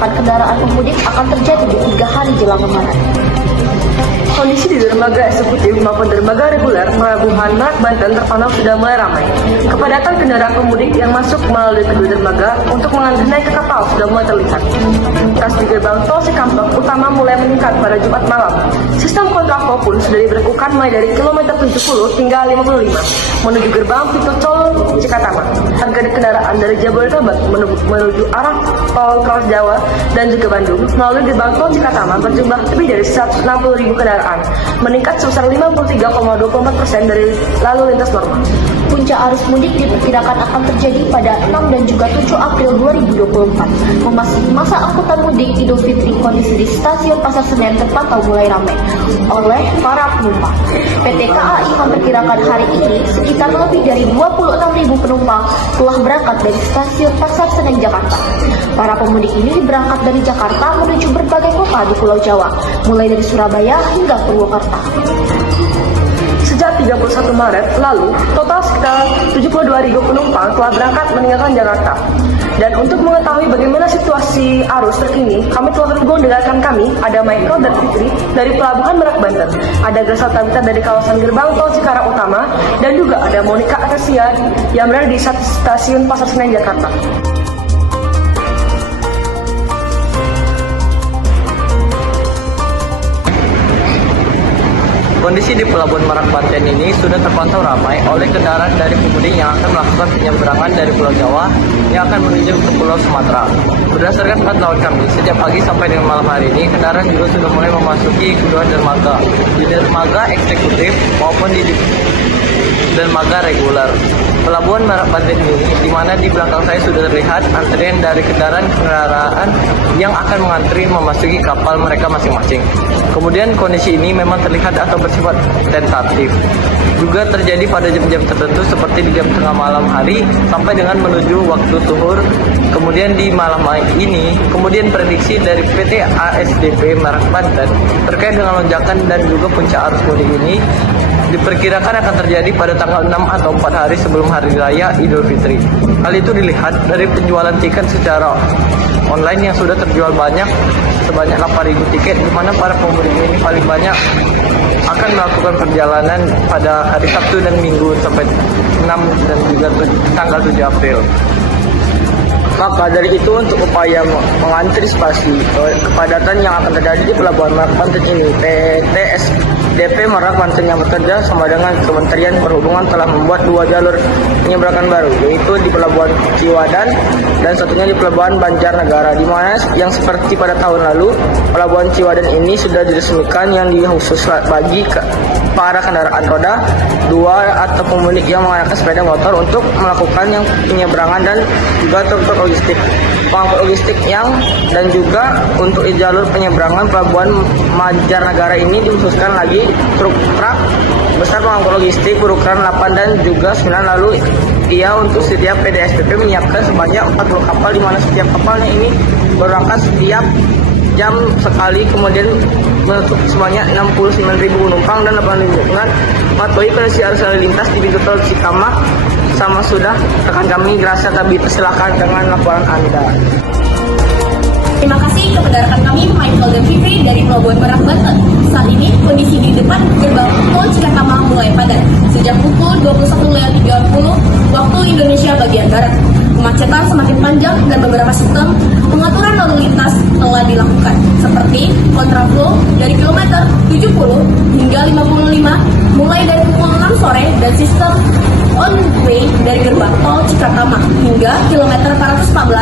lonjakan kendaraan pemudik akan terjadi di 3 hari jelang Lebaran. Kondisi di dermaga eksekutif maupun dermaga reguler Pelabuhan Merak Banten terpantau sudah mulai ramai. Kepadatan kendaraan pemudik yang masuk melalui kedua dermaga untuk mengantar naik ke kapal sudah mulai terlihat. Tas di gerbang tol Cikampek Utama mulai meningkat pada Jumat malam. Sistem kontraflow pun sudah diberlakukan mulai dari kilometer 70 hingga 55 menuju gerbang pintu tol Cikatama. Harga kendaraan dari Jabodetabek menuju arah tol Trans Jawa dan juga Bandung melalui gerbang tol Cikatama berjumlah lebih dari 160.000 kendaraan, meningkat sebesar 53,24% dari lalu lintas normal. Puncak arus mudik diperkirakan akan terjadi pada 6 dan juga 7 April 2024. Memasuki masa angkutan mudik Idul Fitri, kondisi di stasiun Pasar Senen terpantau mulai ramai oleh para penumpang. PT KAI memperkirakan hari ini sekitar lebih dari 26.000 penumpang telah berangkat dari stasiun Pasar Senen Jakarta. Para pemudik ini berangkat dari Jakarta menuju berbagai kota di Pulau Jawa, mulai dari Surabaya hingga Purwakarta. Sejak 31 Maret lalu, total sekitar 72.000 penumpang telah berangkat meninggalkan Jakarta. Dan untuk mengetahui bagaimana situasi arus terkini, kami telah terhubung dengan rekan kami, ada Michael dan Fitri dari Pelabuhan Merak Banten, ada Gracia Tabita dari kawasan gerbang tol Cikarang Utama, dan juga ada Monica Akasia yang berada di stasiun Pasar Senen Jakarta. Kondisi di Pelabuhan Merak Banten ini sudah terpantau ramai oleh kendaraan dari pemudik yang akan melakukan penyeberangan dari Pulau Jawa yang akan menuju ke Pulau Sumatera. Berdasarkan pantauan kami, sejak pagi sampai dengan malam hari ini, kendaraan juga sudah mulai memasuki kedua dermaga, di dermaga eksekutif maupun di dermaga reguler. Pelabuhan Merak Banten ini, di mana di belakang saya sudah terlihat antrian dari kendaraan yang akan mengantri memasuki kapal mereka masing-masing. Kemudian kondisi ini memang terlihat atau bersifat tentatif. Juga terjadi pada jam-jam tertentu seperti di jam tengah malam hari sampai dengan menuju waktu zuhur. Kemudian di malam ini, kemudian prediksi dari PT ASDP Merak Banten terkait dengan lonjakan dan juga puncak arus mudik ini diperkirakan akan terjadi pada tanggal 6 atau 4 hari sebelum Hari Raya Idul Fitri. Hal itu dilihat dari penjualan tiket secara online yang sudah terjual banyak, sebanyak 8.000 tiket, di mana para pemudik ini paling banyak akan melakukan perjalanan pada hari Sabtu dan Minggu sampai 6 dan juga tanggal 7 April. Maka dari itu, untuk upaya mengantisipasi kepadatan yang akan terjadi di Pelabuhan Merak Banten ini, PT SDP Merak Banten yang bekerja sama dengan Kementerian Perhubungan telah membuat 2 jalur penyeberangan baru, yaitu di Pelabuhan Ciwadan dan satunya di Pelabuhan Banjarnegara, di mana yang seperti pada tahun lalu, Pelabuhan Ciwadan ini sudah diresmikan yang khusus bagi para kendaraan roda 2 atau pemudik yang menggunakan sepeda motor untuk melakukan yang penyeberangan dan juga truk logistik, pengangkut logistik dan juga untuk jalur penyeberangan Pelabuhan Banjarnegara ini dikhususkan lagi truk besar pengangkut logistik berukuran 8 dan juga 9. Lalu ia untuk setiap PDSPP menyiapkan sebanyak 40 kapal, di mana setiap kapalnya ini berangkat setiap jam sekali, kemudian menutup sebanyak 69.000 penumpang dan 8.000 mematuhi kondisi arus lalu lintas di pintu tol Cikampek. Sama sudah rekan kami Gracia Tabita, silakan dengan laporan Anda. Terima kasih kepada rekan kami Michael dan Fitri dari Pelabuhan Merak Banten. Saat ini kondisi di depan gerbang tol Cikatama mulai padat sejak pukul 21.30 waktu Indonesia bagian barat. Kemacetan semakin panjang dan beberapa sistem pengaturan lalu lintas telah dilakukan, seperti kontraflow dari kilometer 70 hingga 55 mulai dari pukul 6 sore dan sistem on way dari gerbang tol Cikatama hingga kilometer 414